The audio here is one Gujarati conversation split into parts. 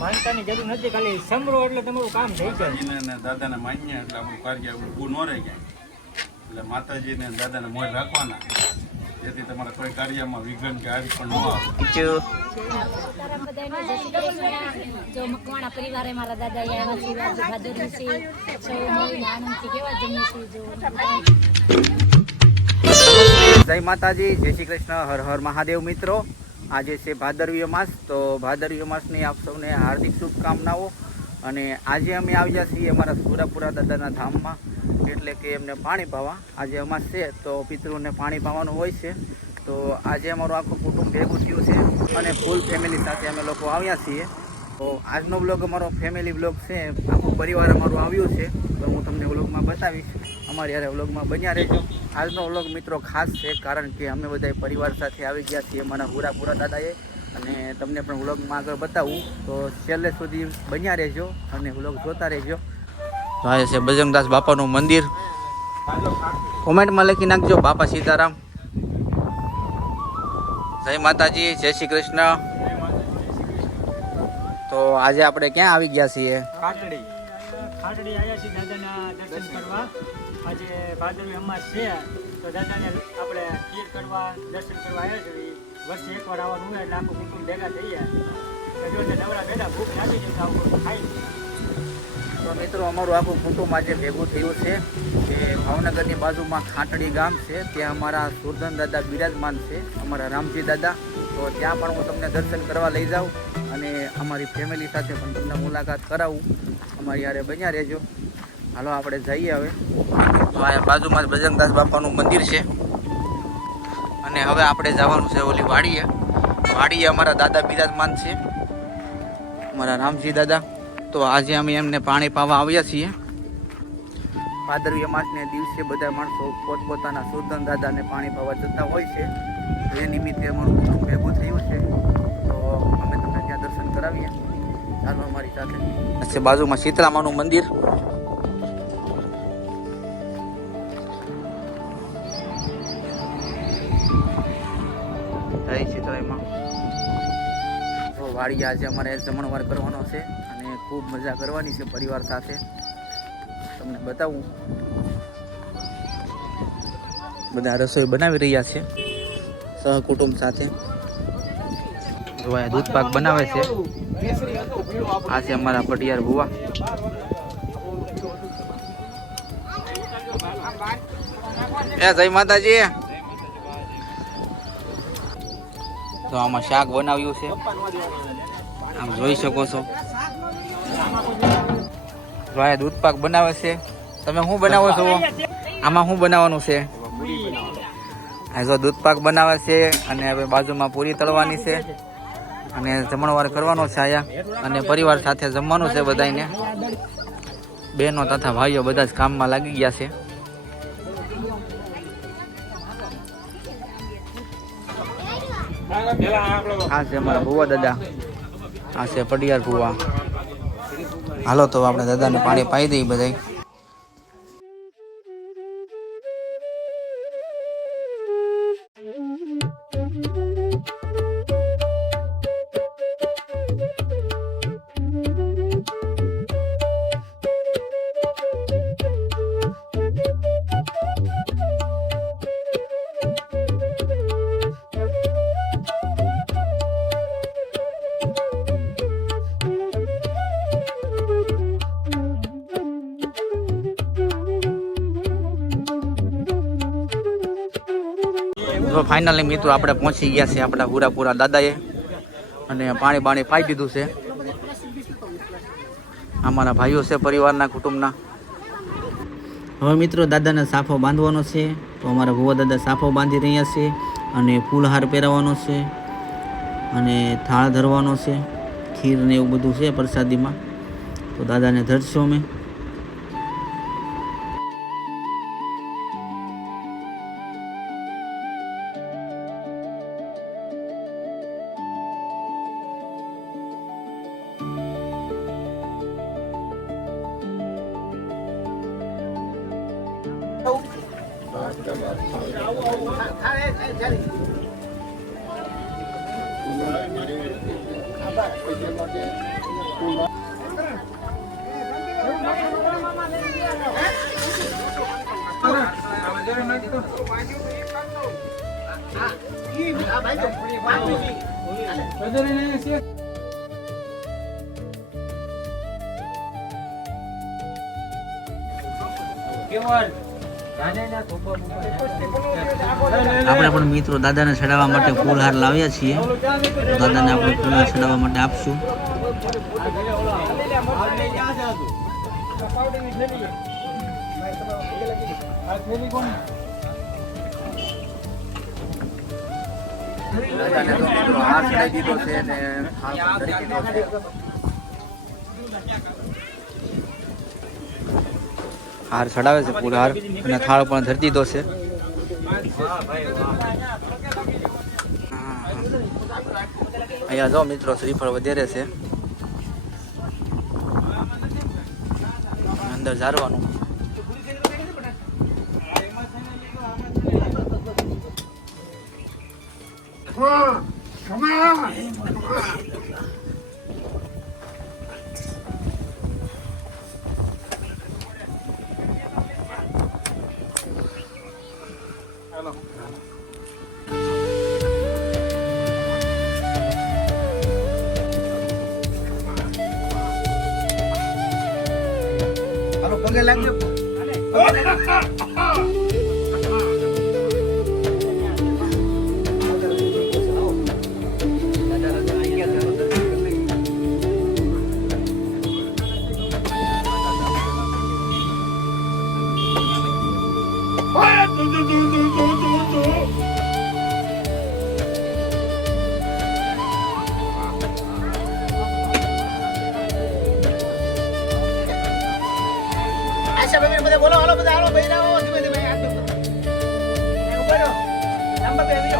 માનતાની જરૂર નથી, ખાલી સમરો એટલે તમારું કામ થઈ જાય. માતાજીને ને દાદાને માન્ય એટલે આપણું કાર્ય આપણું ઊભું ન રહી જાય. એટલે માતાજીને અને દાદાને મોજ રાખવાના, જેથી તમારા કોઈ કાર્યમાં વિઘ્ન કે હારી પણ ન આવે. જો મકવાણા પરિવારે મારા દાદા આવ્યા છે, આજે ભાદરવી છે, સૌ મળીને આનંદથી કેવા જમીએ છીએ. જય માતાજી, જય શ્રી કૃષ્ણ, હર હર મહાદેવ. મિત્રો, આજે છે ભાદરવી માસ. તો ભાદરવી માસની આપ સૌને હાર્દિક શુભકામનાઓ. અને આજે અમે આવ્યા છીએ અમારા સુરાપુરા દાદાના ધામમાં, એટલે કે એમને પાણી પાવા. આજે અમાસ છે તો પિતૃને પાણી પાવાનું હોય છે. તો આજે અમારું આખું કુટુંબ ભેગું થયું છે અને ફૂલ ફેમિલી સાથે અમે લોકો આવ્યા છીએ. તો આજનો બ્લોગ અમારો ફેમિલી બ્લોગ છે, આખું પરિવાર અમારું આવ્યું છે. તો હું તમને વ્લોગમાં બતાવીશ, અમારી યારે વ્લોગમાં બન્યા રહેજો. આજનો વ્લોગ મિત્રો ખાસ છે, કારણ કે અમે બધા પરિવાર સાથે આવી ગયા છીએ અમારા હુરાપુરા દાદાએ, અને તમને પણ વ્લોગમાં આગળ બતાવું. તો છેલ્લે સુધી બન્યા રહેજો અને વ્લોગ જોતા રહેજો. તો આ છે બજરંગદાસ બાપાનું મંદિર. કોમેન્ટમાં લખી નાખજો બાપા સીતારામ. જય માતાજી, જય શ્રી કૃષ્ણ. તો આજે આપણે ક્યાં આવી ગયા છીએ? ખાટડી આવ્યા છીએ દાદાના દર્શન કરવા. આજે ભાદરવી અમાસ છે તો દાદાને આપણે ખીર કરવા દર્શન કરવા આવ્યા છીએ. વર્ષે એકવાર આવવાનું હોય એટલે આખું કુટુંબ ભેગા થઈએ. જો નવરા ભેગા ભૂખ લાગી જાય તો આવું ખાઈ. તો મિત્રો, અમારું આખું કુટુંબ આજે ભેગું થયું છે કે ભાવનગરની બાજુમાં ખાટડી ગામ છે, ત્યાં અમારા સુરધન દાદા બિરાજમાન છે, અમારા રામજી દાદા. તો ત્યાં પણ હું તમને દર્શન કરવા લઈ જાઉં અને અમારી ફેમિલી સાથે પણ તમને મુલાકાત કરાવું. અમારી યારે બન્યા રહેજો. હાલો આપણે જઈએ હવે. તો આ બાજુમાં જ બજરંગદાસ બાપાનું મંદિર છે અને હવે આપણે જવાનું છે ઓલી વાડીએ. વાડીએ અમારા દાદા બિરાજમાન છે, અમારા રામજી દાદા. તો આજે અમે એમને પાણી પાવા આવ્યા છીએ. ભાદરવી અમાસને દિવસે બધા માણસો પોતપોતાના સુરધન દાદાને પાણી પાવા જતા હોય છે. એ નિમિત્તે અમારું કુટુંબ ભેગું થયું છે. તો અમે તમને ત્યાં દર્શન કરાવીએ. ચાલો અમારી સાથે. બાજુમાં સીતરામાનું મંદિર. જય સીતરામાં. તો વાડી આજે અમારે જમણવાર કરવાનો છે અને ખૂબ મજા કરવાની છે પરિવાર સાથે. તમને બતાવું, બધા રસોઈ બનાવી રહ્યા છે સહકુટુંબ સાથે. જોવા દૂધ પાક બનાવે છે. આ છે અમારા પટિયાર ભુવા. જય માતાજી. તો આમાં શાક બનાવ્યું છે, આમ જોઈ શકો છો. ભાઈ દૂધ પાક બનાવે છે. તમે શું બનાવો છો? આમાં શું બનાવવાનું છે? આ જો દૂધ પાક બનાવે છે અને હવે બાજુમાં પૂરી તળવાની છે અને જમણવાર કરવાનો છે આયા. અને પરિવાર સાથે જમવાનું છે બધાને. બહેનો તથા ભાઈઓ બધા જ કામમાં લાગી ગયા છે. આ છે અમારા ભુવા દાદા, આ છે પડિયાર ભુવા. હાલો તો આપણે દાદાને પાણી પાઈ દઈએ બધા. તો ફાઇનલી મિત્રો આપણે પહોંચી ગયા છે આપણા હુરાપુરા દાદાએ અને પાણી પાણી પાઈ દીધું છે. અમારા ભાઈઓ છે પરિવારના કુટુંબના. હવે મિત્રો દાદાને સાફો બાંધવાનો છે. તો અમારા ભુવા દાદા સાફો બાંધી રહ્યા છે અને ફૂલહાર પહેરાવવાનો છે અને થાળ ધરવાનો છે. ખીર ને એવું બધું છે પ્રસાદીમાં. તો દાદાને ધરશું અમે. આપણે પણ મિત્રો દાદાને ચડાવવા માટે ફૂલહાર લાવ્યા છીએ. દાદાને આપણે ફૂલહાર ચડાવવા માટે આપશું. દાદાને તો મિત્રો હાર ચડાવી દીધો છે ને હાર પણ ધરી દીધો છે. હાર ચડાવે છે ફૂલહાર અને થાળ પણ ધરી દીધો છે. અહીંયા જો મિત્રો શ્રીફળ વધારે છે. અંદર ઝારવાનું. હાલો પગે લાગજો. આશા બેન બધા બોલો. હાલો બધા હાલો ભાઈ રાવો ધીમે ધીમે હાથ દો. ઉભો રહો. લાંબા બે આવી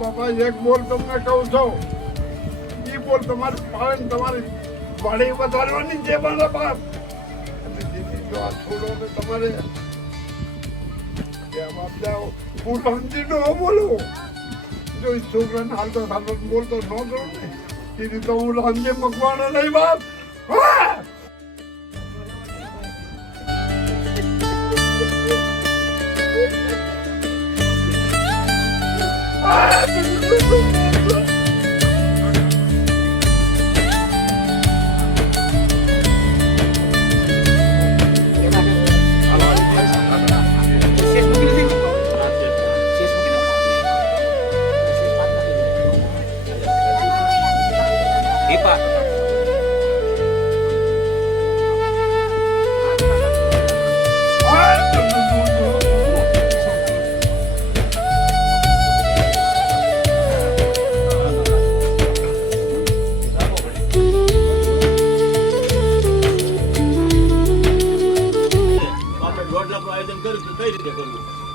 બાપા એક બોલ તમને કહું છું, એ બોલ તમારી પાવે તમારી વાડી વધારવાની છે મારા બાપ. અને દીદી જો આ છોડો ને તમારે હું સમજી ન બોલો. જો એ છોકરાને હાલતો હાલતો બોલતો ન કરું ને દીદી તો હું સમજે મકવાનો નહીં બાપ.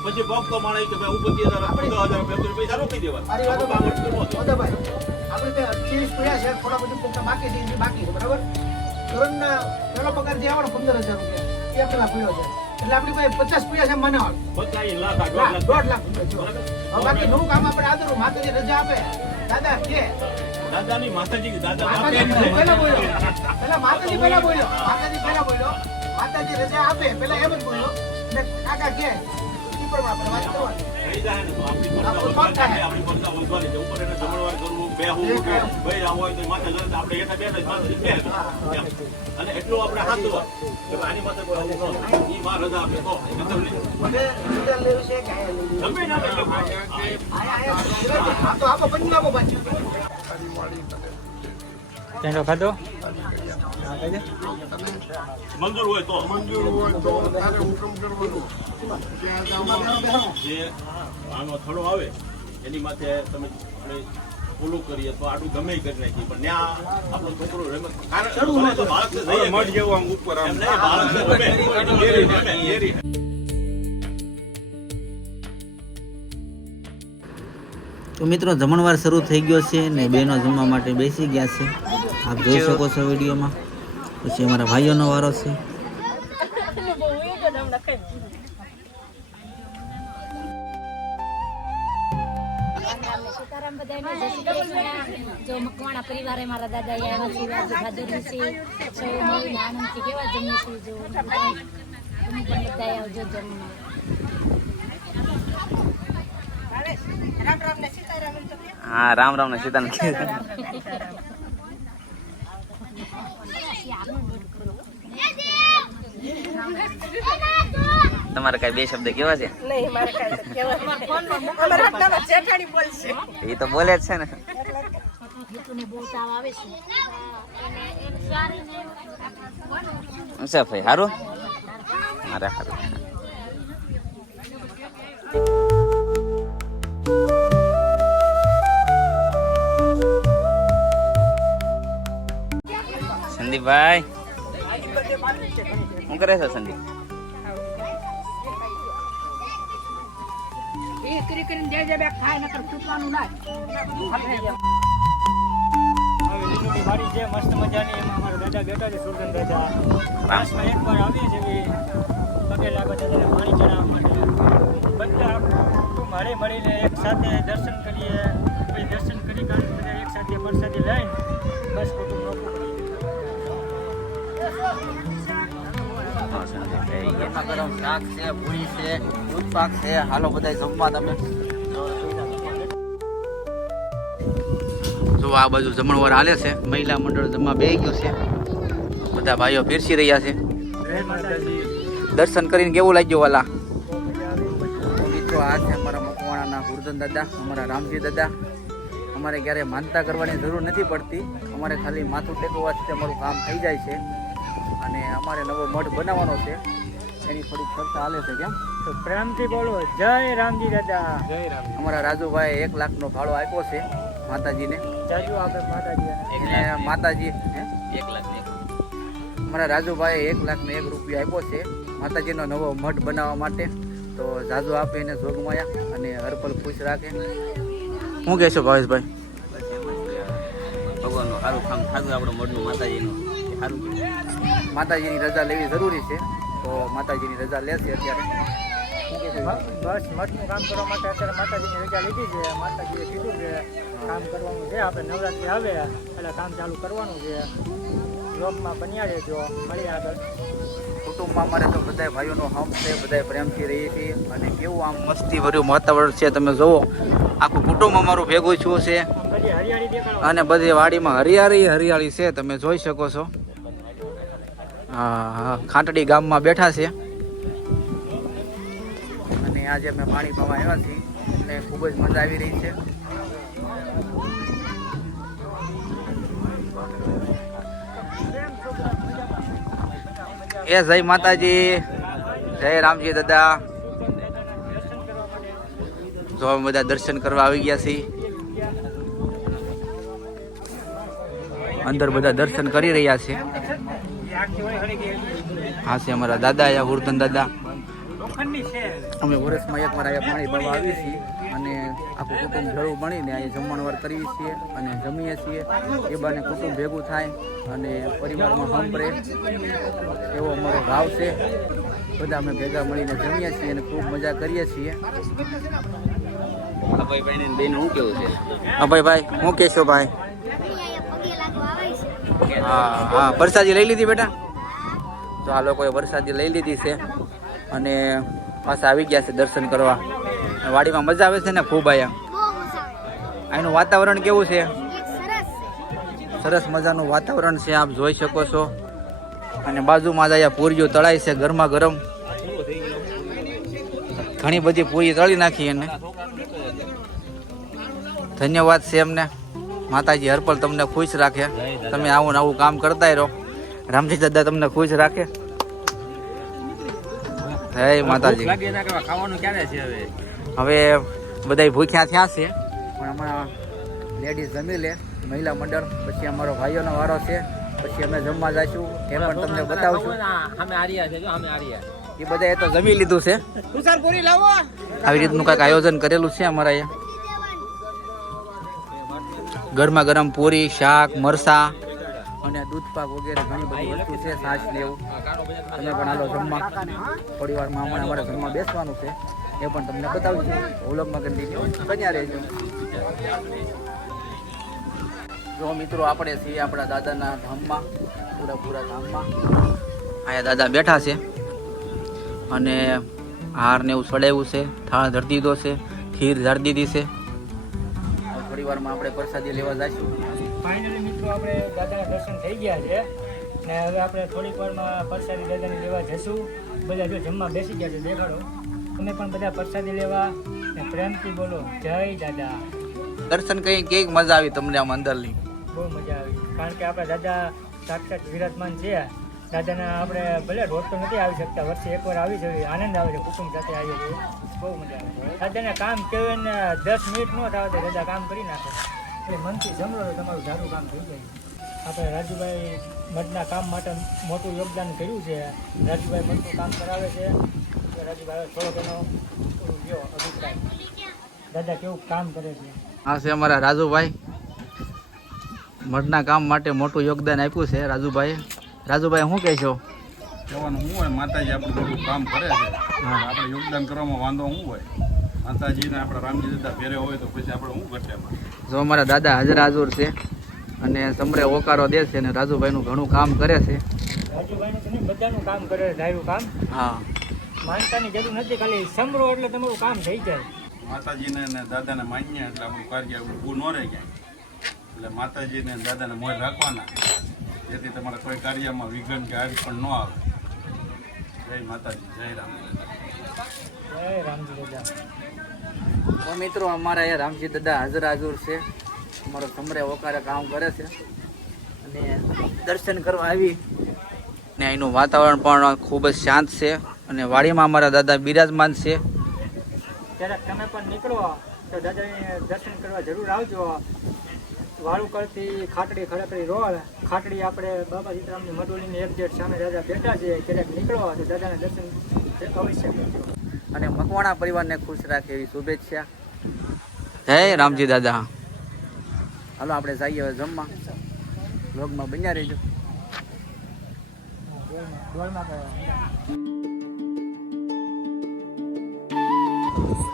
પછી પગ તો માણે કે ભાઈ ઉપર 10,000 પૈસા રોકી દેવા. આપણે તે 30 પડ્યા છે, થોડા બધું પૈસા બાકી છે, બાકી છે બરાબર. ધોરણના પહેલો પગાર જે આવવાનો 15,000 રૂપિયા એ પેલા પડ્યો છે, એટલે આપણી પાસે 50 પડ્યા છે મનાવલ 1.5 લાખ 1.5 લાખ રૂપિયા. હવે બાકી નવું કામ આપણે આદરું માતાજી રજા આપે દાદા કે દાદાની માતાજી દાદા પહેલા બોલ્યો, પહેલા માતાજી પહેલા બોલ્યો, માતાજી પહેલા બોલ્યો, માતાજી રજા આપે પહેલા એમ જ બોલ્યો અને કાકા કે ઈ પર આપણે વાત કરવાની. થઈ જાય ને તો આપણી પડતા વધવાની છે. ઉપર એને જમણવાર કરવું, બેહવું, ભાઈ આ હોય તો માથે જઈને આપણે હેઠા બેઠા અને એટલું આપણે હાથવા કે આની માથે કોઈ આવું ન થાય. ઈ માં રજા આપે તો મને રજા લેવું છે કે આયા લેવું ગમે ના આ તો આપો પંજી આપો પાછી ટેંડો ખાધો મંજૂર હોય તો મંજૂર હોય તો તારે હુકમ કરવાનો. ત્યાં જવાનું. જે આનો થડો આવે એની માથે તમે ફોલો કરીએ તો આટલું ગમે ઈ કરી નાખીએ પણ ત્યાં આપણો છોકરો રમત કારણ તો બાળક છે જઈએ મઢ જેવું આમ ઉપર આમ એમ નહીં, બાળક છે ગમે એરી. તો મિત્રો જમણવાર શરૂ થઈ ગયો છે ને બહેનો જમવા માટે બેસી ગયા છે. આપ જોઈ શકો છો વિડીયોમાં. પછી અમારા ભાઈઓનો વારો છે. સીતારામ બધાને જય શ્રી કૃષ્ણ. જો મકવાણા પરિવારે મારા દાદા આવ્યા છે, આજે ભાદરવી છે, સૌ મળીને આનંદથી કેવા જમીએ છીએ. જો તમે પણ બધા આવજો જમવા. હા, રામ રામ ને સીતારામ. તમારે કઈ બે શબ્દ કેવા છે? એ તો બોલે જ છે ને. હેતુને બહુ તાવ આવે છે. શું છે ભાઈ, સારું? અરે સારું. સંદીપભાઈ શું કરે છે? સંદીપ હવે લીલુડી વાડી છે મસ્ત મજાની, એમાં અમારા દાદા બેઠા છે, સુરજન દાદા. વર્ષમાં એકવાર આવીએ છીએ, પગે લાગવા દાદાને પાણી ચડાવવા માટે. બધા કુટુંબ હળી મળીને એક સાથે દર્શન કરીએ, પછી દર્શન કરી કાઢી બધા એક સાથે પ્રસાદી લઈને બસ કુટુંબ નોકું કરીએ. ગરમા ગરમ શાક છે, પૂરી છે, દૂધ પાક છે. હાલો બધા જમવા. તમે જો આ બાજુ જમણવાર હાલે છે. મહિલા મંડળ જમવા બેસી ગયું છે. બધા ભાઈઓ પીરસી રહ્યા છે. જય માતાજી. દર્શન કરીને કેવું લાગ્યું વાલા? મિત્રો આ છે અમારા મકવાણાના હુરધન દાદા, અમારા રામજી દાદા. અમારે ક્યારે માનતા કરવાની જરૂર નથી પડતી. અમારે ખાલી માથું ટેકવવાથી અમારું કામ થઈ જાય છે. અને અમારે નવો મઠ બનાવવાનો છે, એની થોડીક ખર્ચા હાલે છે. કેમ? તો પ્રેમથી બોલો જય રામજી દાદા. જય રામ. અમારા રાજુભાઈ 1 લાખનો ભાડો આપ્યો છે માતાજીને. જાજુ આપણે માતાજી અને માતાજી 1 લાખ. અમારા રાજુભાઈએ 1 લાખને 1 રૂપિયા આપ્યો છે માતાજીનો નવો મઠ બનાવવા માટે. તો જાજુ આપે એને જોગમાયા અને હરપલ ખુશ રાખે. શું કહેશો ભાવેશભાઈ? ભગવાનનું સારું કામ થાતું આપણું મઠનું માતાજીનું સારું. માતાજીની રજા લેવી જરૂરી છે, તો માતાજીની રજા લેશે અત્યારે. બસ મઠનું કામ કરવા માટે અત્યારે માતાજીની રજા લીધી છે. માતાજીએ કીધું કે કામ કરવાનું છે, આપણે નવરાત્રિ આવે એટલે કામ ચાલુ કરવાનું છે. બ્લોગમાં બન્યા રહેજો, મળીએ આગળ. કુટુંબમાં અમારે તો બધા ભાઈઓનો હમ છે, બધા પ્રેમથી રહીએ છીએ. અને કેવું આમ મસ્તી ભર્યું વાતાવરણ છે, તમે જુઓ. આખું કુટુંબ અમારું ભેગું છું છે બધી હરિયાળી દેખાડો. અને બધી વાડીમાં હરિયાળી છે, તમે જોઈ શકો છો. હા, ખાંટડી ગામમાં બેઠા છે. અને આજે અમે પાણી પાવા આવ્યા છીએ એટલે ખૂબ જ મજા આવી રહી છે. જય માતાજી, જય રામજી દાદા. જો અમે બધા દર્શન કરવા આવી ગયા છીએ. અંદર બધા દર્શન કરી રહ્યા છે. હા છે અમારા દાદા, યા હુરધન દાદા. અમે વર્ષમાં એકવાર અહીંયા પાણી ભરવા આવીએ છીએ અને આખું કુટુંબ ભેળું મળીને અહીંયા જમણવાર કરીએ છીએ અને જમીએ છીએ. એ બાને કુટુંબ ભેગું થાય અને પરિવારમાં હંપરે એવો અમારો ભાવ છે. બધા અમે ભેગા મળીને જમીએ છીએ અને ખૂબ મજા કરીએ છીએ. અભયભાઈ શું કેવું છે? અભયભાઈ શું કહેશો ભાઈ? હા, વરસાદી લઈ લીધી બેટા? તો આ લોકોએ વરસાદી લઈ લીધી છે અને પાછા આવી ગયા છે દર્શન કરવા. વાડીમાં મજા આવે છે ને ખૂબ. અહીંયા અહીંનું વાતાવરણ કેવું છે? સરસ મજાનું વાતાવરણ છે, આપ જોઈ શકો છો. અને બાજુમાં જ અહીંયા પૂરીઓ તળાય છે ગરમા ગરમ. ઘણી બધી પૂરી તળી નાખી એને. ધન્યવાદ છે એમને. માતાજી હરપલ તમને ખુશ રાખે. તમે આવું આવું કામ કરતા રહો. રામજી દાદા તમને ખુશ રાખે. જય માતાજી. ખાવાનું ક્યારે છે? હવે બધા ભૂખ્યા થયા છે પણ હમણાં લેડીઝ જમી લે મહિલા મંડળ, પછી અમારો ભાઈઓનો વારો છે, પછી અમે જમવા જઈશું એ પણ તમને બતાવશું. એ બધાએ તો જમી લીધું છે. આવી રીતનું કાંઈક આયોજન કરેલું છે અમારા અહીંયા. ગરમા ગરમ પૂરી, શાક, મરસા અને દૂધપાક વગેરે ઘણી બધી વસ્તુ છે, છાશ ને એવું. તમે પણ હાલો જમવા. થોડી વારમાં હમણાં અમારે જમવા બેસવાનું છે, એ પણ તમને બતાવશું. વ્લોગમાં કન્ટિન્યુ બન્યા રહેજો. જો મિત્રો આપણે છીએ આપણા દાદાના ધામમાં, પૂરા ધામમાં. અહીંયા દાદા બેઠા છે અને હાર ને એવું ચડાવ્યું છે, થાળ ધરી દીધો છે, ખીર ધરી દીધી છે. થોડી વારમાં આપણે પ્રસાદી લેવા જઈશું. ફાઇનલી મિત્રો આપણે દાદાના દર્શન થઈ ગયા છે ને હવે આપણે થોડીક વારમાં પ્રસાદી દાદાને લેવા જઈશું. બધા જો જમવા બેસી ગયા છે, દેખાડો. તમે પણ બધા પ્રસાદી લેવા ને પ્રેમથી બોલો જય દાદા. દર્શન કઈ કેવી મજા આવી તમને આમ અંદરની? બહુ મજા આવી, કારણ કે આપણા દાદા સાક્ષાત વિરાજમાન છે. દાદાના આપણે ભલે રોજ તો નથી આવી શકતા, વર્ષે એકવાર આવી જઈએ, આનંદ આવે છે, કુટુંબ સાથે આવીએ છીએ, બહુ મજા આવે છે. દાદાને કામ કહેવાય ને 10 મિનિટ ન થાય તો દાદા કામ કરી નાખે. એટલે મનથી જમલો તો તમારું સારું કામ થઈ જાય. આપણે રાજુભાઈ મઠના કામ માટે મોટું યોગદાન કર્યું છે. રાજુભાઈ મઠનું કામ કરાવે છે. રાજુભાઈ થોડોક એનો ગયો અભિપ્રાય, દાદા કેવું કામ કરે છે. આ છે અમારા રાજુભાઈ, મઠના કામ માટે મોટું યોગદાન આપ્યું છે રાજુભાઈએ. રાજુભાઈ શું કહેશો? કહેવાનું શું હોય, માતાજી આપણું બધું કામ કરે છે, આપણે યોગદાન કરવામાં વાંધો શું હોય? માતાજીને આપણા રામજી દાદા ફેરે હોય તો પછી આપણે શું ઘટે એમાં? જો અમારા દાદા હાજર હાજર છે અને સમરે ઓકારો દે છે અને રાજુભાઈનું ઘણું કામ કરે છે. રાજુભાઈને છે ને બધાનું કામ કરે છે, ધાર્યું કામ. હા, માનતાની જરૂર નથી, ખાલી સમરો એટલે તમારું કામ થઈ જાય. માતાજીને અને દાદાને માન્ય એટલે આપણું કાર્ય આપણું ઊભું ન રહે ક્યાંય. એટલે માતાજીને અને દાદાને મોજ રાખવાના, જેથી તમારા કોઈ કાર્યમાં વિઘ્ન કે આવી પણ ન આવે. જય માતાજી, જય રામ. જય રામજી દાદા. તો મિત્રો અમારા અહીંયા રામજી દાદા હાજર હાજર છે. અમારો સમરે ઓકારે કામ કરે છે અને દર્શન કરવા આવી ને અહીંનું વાતાવરણ પણ ખૂબ જ શાંત છે અને વાડીમાં અમારા દાદા બિરાજમાન છે. ક્યારેક તમે પણ નીકળો તો દાદાને દર્શન કરવા જરૂર આવજો. વાળુકળથી ખાટડી ખડકડી રોડ, ખાટડી આપણે બાબા સીતારામની મડોલીની એક્ઝેક્ટ સામે દાદા બેઠા છે. ક્યારેક નીકળો તો દાદાના દર્શન અવશ્ય કરજો. અને મકવાણા પરિવારને ખુશ રાખે એવી શુભેચ્છા. જય રામજી દાદા. હાલો આપણે જઈએ હવે જમવા. વ્લોગમાં બન્યા રહેજો.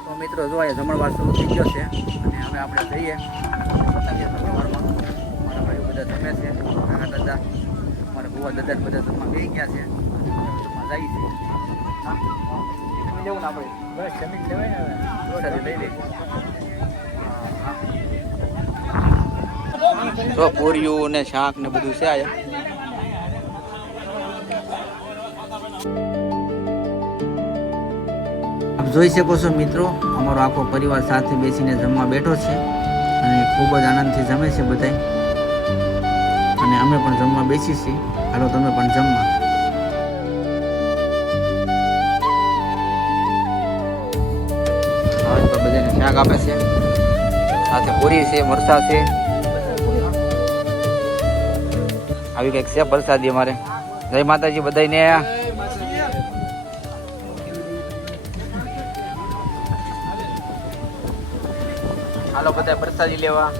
તો મિત્રો જો અહીંયા જમણવાર શરૂ થઈ ગયો છે અને હવે આપણે જઈએ જમણવારમાં. મારા ભાઈઓ બધા જમે છે, કાકા દાદા, મારા બુવા દાદા બધા જમવા બેસી ગયા છે. જમવા જઈએ છીએ. હા, જમી લેવું ને આપણે? બસ જમીન લેવાય ને હવે. પ્રસાદી લઈ લઈએ. તો પૂરીયું ને શાક ને બધું છે આયા. આપ જોઈ શકો છો મિત્રો, અમારો આખો પરિવાર સાથે બેસીને જમવા બેઠો છે અને ખૂબ જ આનંદથી જમે છે બધા. અને અમે પણ જમવા બેસી છીએ. હાલો તમે પણ જમવા. તો બધાને શાક આપે છે, સાથે પૂરી છે, મરસા છે, આવી કંઈક છે પ્રસાદી અમારે. જય માતાજી બધાને. હાલો બધા પ્રસાદી લેવા.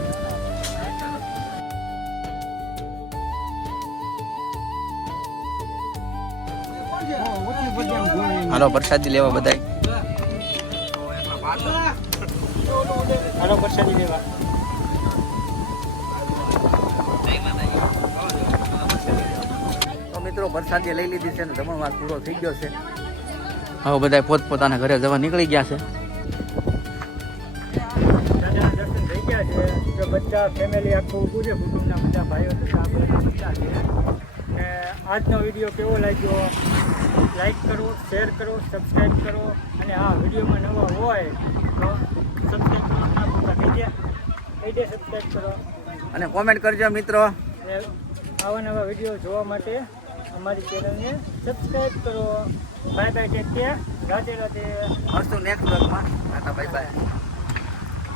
હાલો પ્રસાદી લેવા બધા. હાલો પ્રસાદી લેવા. તો મિત્રો પ્રસાદી લઈ લીધી છે ને જમણવાર પૂરો થઈ ગયો છે. હવે બધા પોતપોતાના ઘરે જવા નીકળી ગયા છે. દાદાના દર્શન થઈ ગયા છે. તો બધા ફેમિલી આખું ઊભું છે, કુટુંબના બધા ભાઈઓ તથા આપણા બધા છે. ને આજનો વિડીયો કેવો લાગ્યો, લાઈક કરો, શેર કરો, સબસ્ક્રાઈબ કરો. અને આ વિડીયોમાં નવા હોય તો સબસ્ક્રાઈબ કરો ના ભૂલતા. કહી દે સબસ્ક્રાઈબ કરો અને કોમેન્ટ કરજો મિત્રો. અને આવા નવા વિડીયો જોવા માટે અમારી ચેનલને સબસ્ક્રાઈબ કરો. Bye bye, take care, Radhe Radhe. મળશું નેક્સ્ટ બ્લોગમાં. Bye bye.